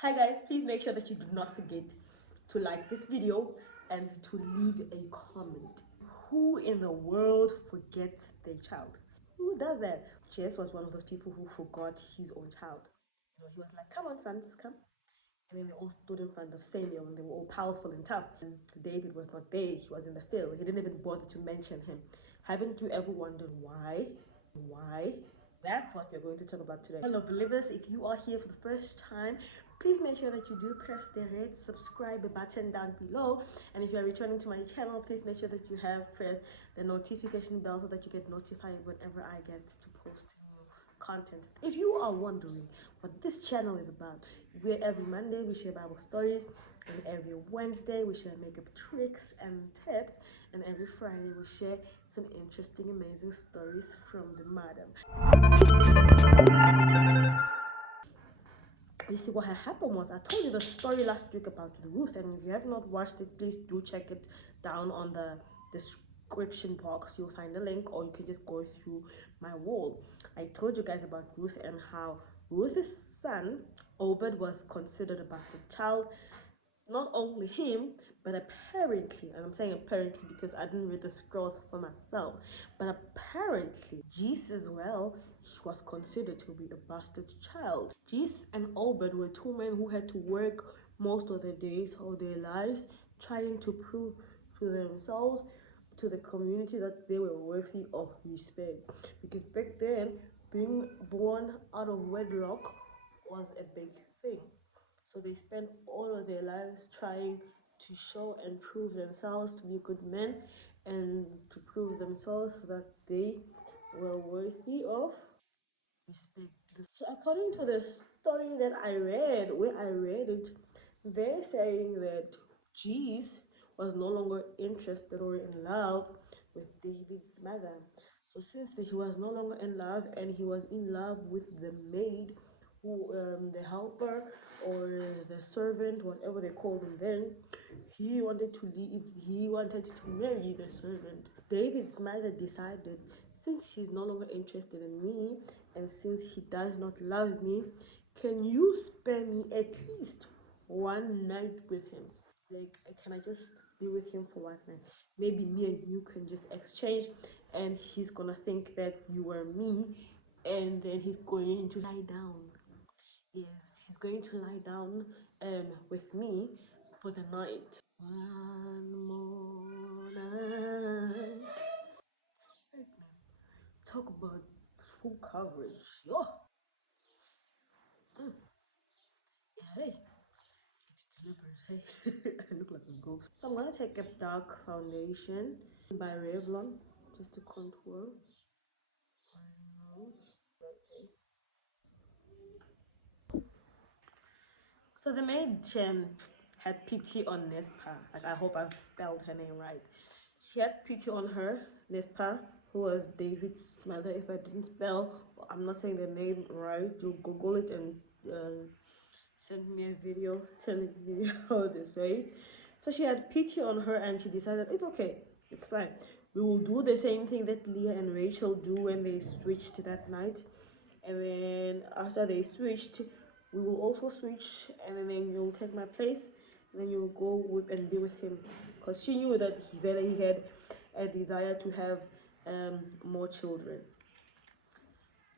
Hi guys, please make sure that you do not forget to like this video and to leave a comment. Who in the world forgets their child? Who does that? Jess was one of those people who forgot his own child. He was like, come on sons, come. And then they all stood in front of Samuel and they were all powerful and tough. And David was not there, he was in the field. He didn't even bother to mention him. Haven't you ever wondered why? Why? That's what we're going to talk about today. Hello believers, if you are here for the first time, please make sure that you do press the red subscribe button down below. And if you are returning to my channel, please make sure that you have pressed the notification bell so that you get notified whenever I get to post new content. If you are wondering what this channel is about, where every Monday we share Bible stories, and every Wednesday we share makeup tricks and tips, and every Friday we share some interesting, amazing stories from the madam. You see, what had happened was, I told you the story last week about Ruth, and if you have not watched it, please do check it down on the description box. You'll find a link, or you can just go through my wall. I told you guys about Ruth and how Ruth's son Obed was considered a bastard child. Not only him, but apparently, and I'm saying apparently because I didn't read the scrolls for myself, but apparently Jesus as well, he was considered to be a bastard child. Jesus and Obed were two men who had to work most of their days or their lives trying to prove to themselves, to the community, that they were worthy of respect. Because back then, being born out of wedlock was a big thing. So they spent all of their lives trying to show and prove themselves to be good men and to prove themselves that they were worthy of respect. So according to the story that I read, where I read it, they're saying that Jesus was no longer interested or in love with David's mother. So since he was no longer in love and he was in love with the maid, who the helper or the servant, whatever they called him then, he wanted to leave. He wanted to marry the servant. David's mother decided, since he's no longer interested in me and since he does not love me, can you spare me at least one night with him? Like, can I just be with him for one night? Maybe me and you can just exchange, and he's gonna think that you are me, and then he's going to lie down. Yes, he's going to lie down with me for the night. One more night. Talk about full coverage. Yo. Hey, it's delivered. Hey, I look like a ghost. So I'm gonna take a dark foundation by Revlon just to contour my nose. So the maid had pity on Nespa. Like, I hope I've spelled her name right. She had pity on her, Nespa, who was David's mother. If I didn't spell, I'm not saying the name right, you Google it and send me a video telling me how to say it. So she had pity on her and she decided, it's okay, it's fine. We will do the same thing that Leah and Rachel do when they switched that night. And then after they switched, we will also switch, and then you'll take my place, and then you'll go with and be with him, because she knew that he had a desire to have more children.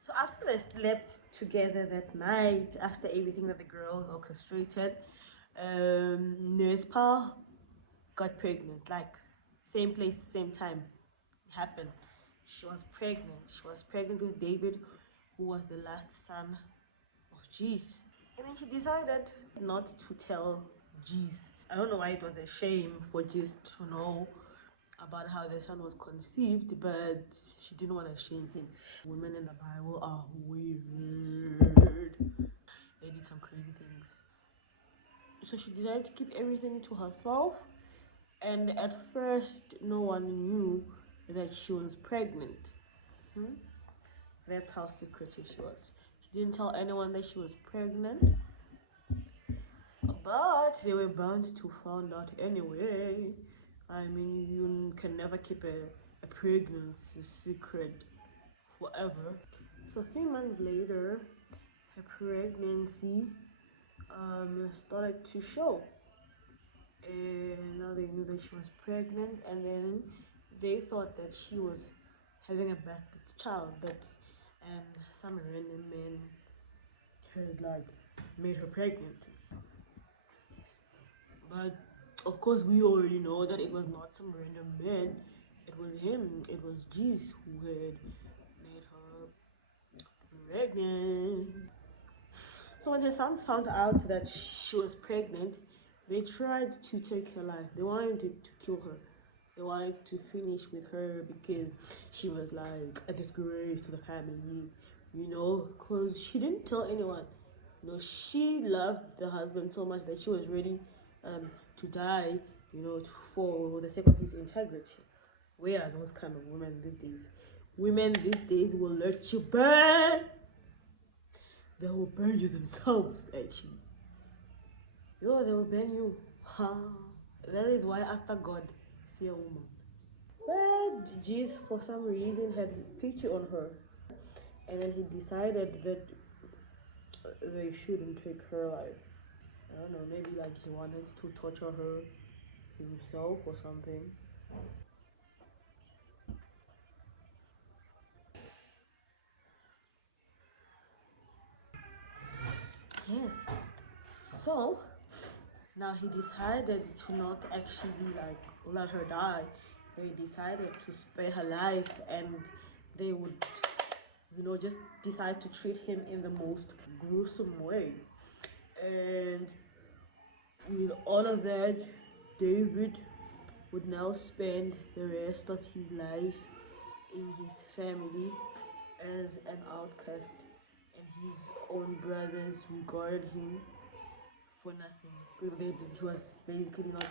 So after they slept together that night, after everything that the girls orchestrated, Nespa got pregnant. Like, same place, same time. It happened. She was pregnant. She was pregnant with David, who was the last son of Jesus. And then she decided not to tell Jesus. I don't know why it was a shame for Jesus to know about how the son was conceived, but she didn't want to shame him. Women in the Bible are weird. They did some crazy things. So she decided to keep everything to herself, and at first no one knew that she was pregnant. That's how secretive she was. She didn't tell anyone that she was pregnant, but they were bound to find out anyway. I mean, you can never keep a pregnancy secret forever. So 3 months later, her pregnancy started to show, and now they knew that she was pregnant, and then they thought that she was having a bastard child, that some random man had like made her pregnant. But of course, we already know that it was not some random man. It was him. It was Jesus who had made her pregnant. So when his sons found out that she was pregnant, they tried to take her life. They wanted to kill her. They wanted to finish with her because she was like a disgrace to the family, because she didn't tell anyone. She loved the husband so much that she was ready to die, for the sake of his integrity. Where are those kind of women these days? Women these days will let you burn. They will burn you themselves, actually. They will burn you. Ha. That is why after God, fear woman. But Jesus, for some reason, had pity on her. And then he decided that they shouldn't take her life. I don't know, maybe like he wanted to torture her himself or something. Yes. So now he decided to not actually like let her die. They decided to spare her life, and they would, just decide to treat him in the most gruesome way. And with all of that, David would now spend the rest of his life in his family as an outcast, and his own brothers regarded him for nothing. He was basically not,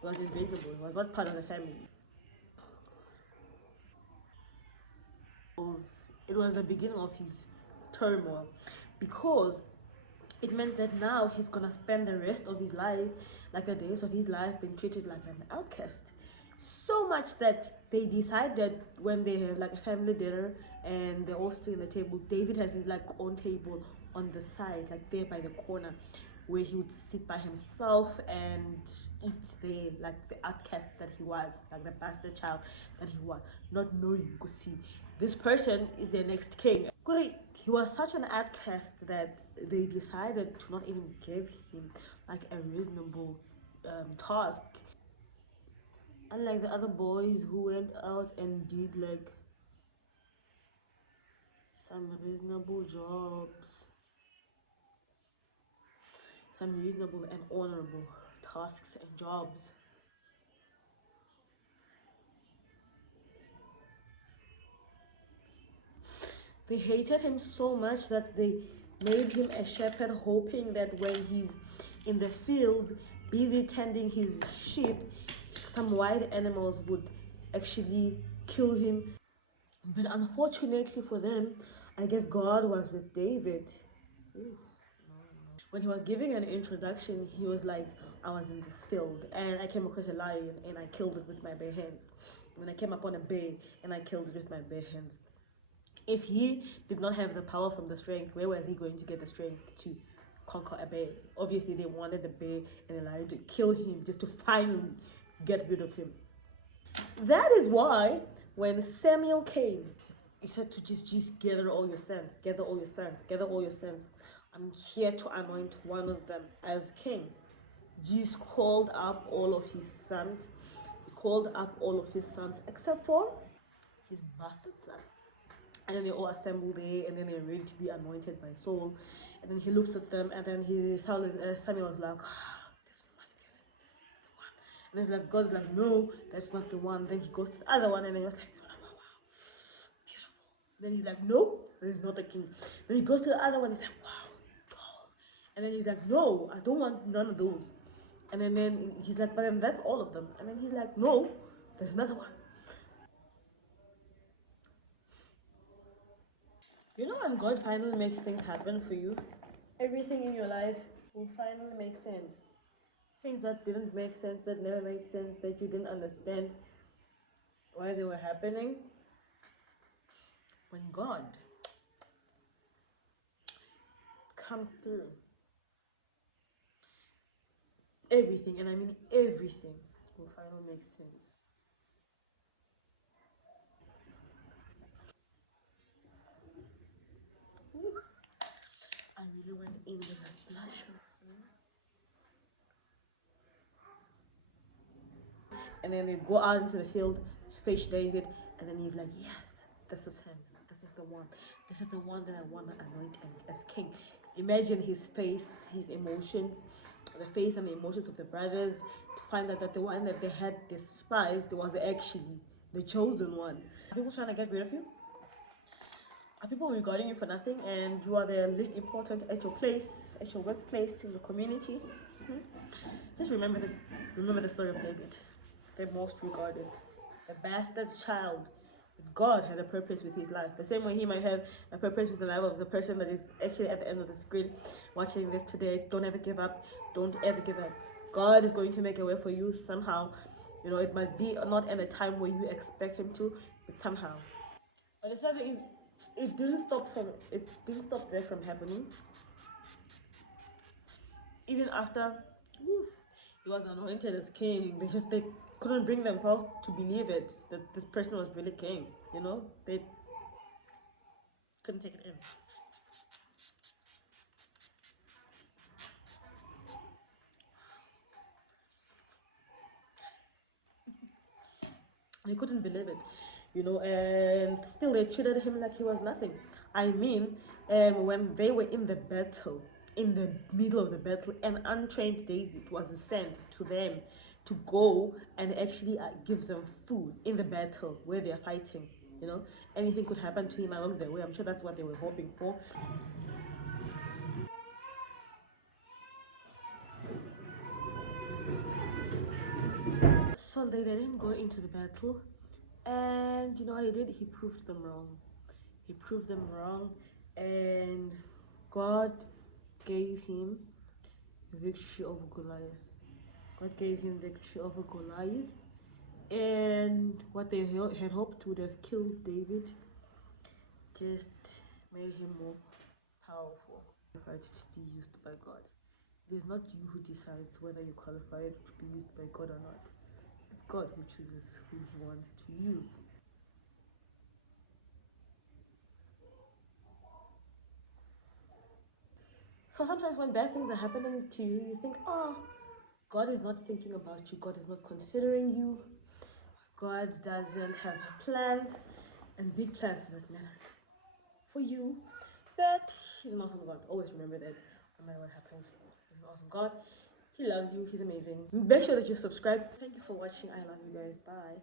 he was invincible, he was not part of the family. It was the beginning of his turmoil, because it meant that now he's gonna spend the rest of his life, like the days of his life, being treated like an outcast. So much that they decided, when they have like a family dinner and they're all sitting at the table, David has his like own table on the side, like there by the corner, where he would sit by himself and eat there, like the outcast that he was, like the bastard child that he was, not knowing, you could see this person is their next king. He was such an outcast that they decided to not even give him like a reasonable task. Unlike the other boys who went out and did like some reasonable jobs, some reasonable and honorable tasks and jobs. They hated him so much that they made him a shepherd, hoping that when he's in the field busy tending his sheep, some wild animals would actually kill him. But unfortunately for them, I guess God was with David. Ooh. When he was giving an introduction, he was like, I was in this field and I came across a lion and I killed it with my bare hands. When I came upon a bear and I killed it with my bare hands. If he did not have the power from the strength, where was he going to get the strength to conquer a bear? Obviously, they wanted the bear and the lion to kill him just to finally get rid of him. That is why when Samuel came, he said to just gather all your sons, gather all your sons, gather all your sons. I'm here to anoint one of them as king. Jesus called up all of his sons. He called up all of his sons except for his bastard son. And then they all assemble there, and then they're ready to be anointed by Saul. And then he looks at them, and then Samuel was like, this masculine is the one. And he's like, God's like, no, that's not the one. Then he goes to the other one, and then he was like, wow, beautiful. Then he's like, no, that is not the king. Then he goes to the other one, he's like, wow, tall. And then he's like, no, I don't want none of those. And then he's like, but then that's all of them. And then he's like, no, there's another one. When God finally makes things happen for you, everything in your life will finally make sense. Things that didn't make sense, that never made sense, that you didn't understand why they were happening. When God comes through, everything, and I mean everything, will finally make sense. Ooh, I really went in with that blusher. And then they go out into the field, fish David, and then he's like, yes, this is him. This is the one. This is the one that I want to anoint as king. Imagine his face, his emotions, the face and the emotions of the brothers, to find out that the one that they had despised was actually the chosen one. Are people trying to get rid of you? Are people regarding you for nothing, and you are the least important at your place, at your workplace, in the community? Hmm? Just remember the story of David, the most regarded, the bastard's child. God had a purpose with his life. The same way he might have a purpose with the life of the person that is actually at the end of the screen watching this today. Don't ever give up. Don't ever give up. God is going to make a way for you somehow. You know, it might be not at the time where you expect him to, but somehow. But the sad thing is, it didn't stop there from happening. Even after he was anointed as king, they couldn't bring themselves to believe it, that this person was really king. You know, they couldn't take it in. They couldn't believe it, you know, and still they treated him like he was nothing. I mean, when they were in the battle, in the middle of the battle, an untrained David was sent to them to go and actually give them food in the battle where they are fighting. You know, anything could happen to him along the way. I'm sure that's what they were hoping for. So they didn't go into the battle, and you know what he did? He proved them wrong. He proved them wrong, and God gave him victory over Goliath. God gave him victory over Goliath, and what they had hoped would have killed David just made him more powerful. Qualified to be used by God. It is not you who decides whether you're qualified to be used by God or not. It's God who chooses who He wants to use. So sometimes when bad things are happening to you, you think, oh, God is not thinking about you. God is not considering you. God doesn't have plans, and big plans for that matter, for you. But He's an awesome God. Always remember that no matter what happens, He's an awesome God. He loves you. He's amazing. Make sure that you subscribe. Thank you for watching. I love you guys. Bye.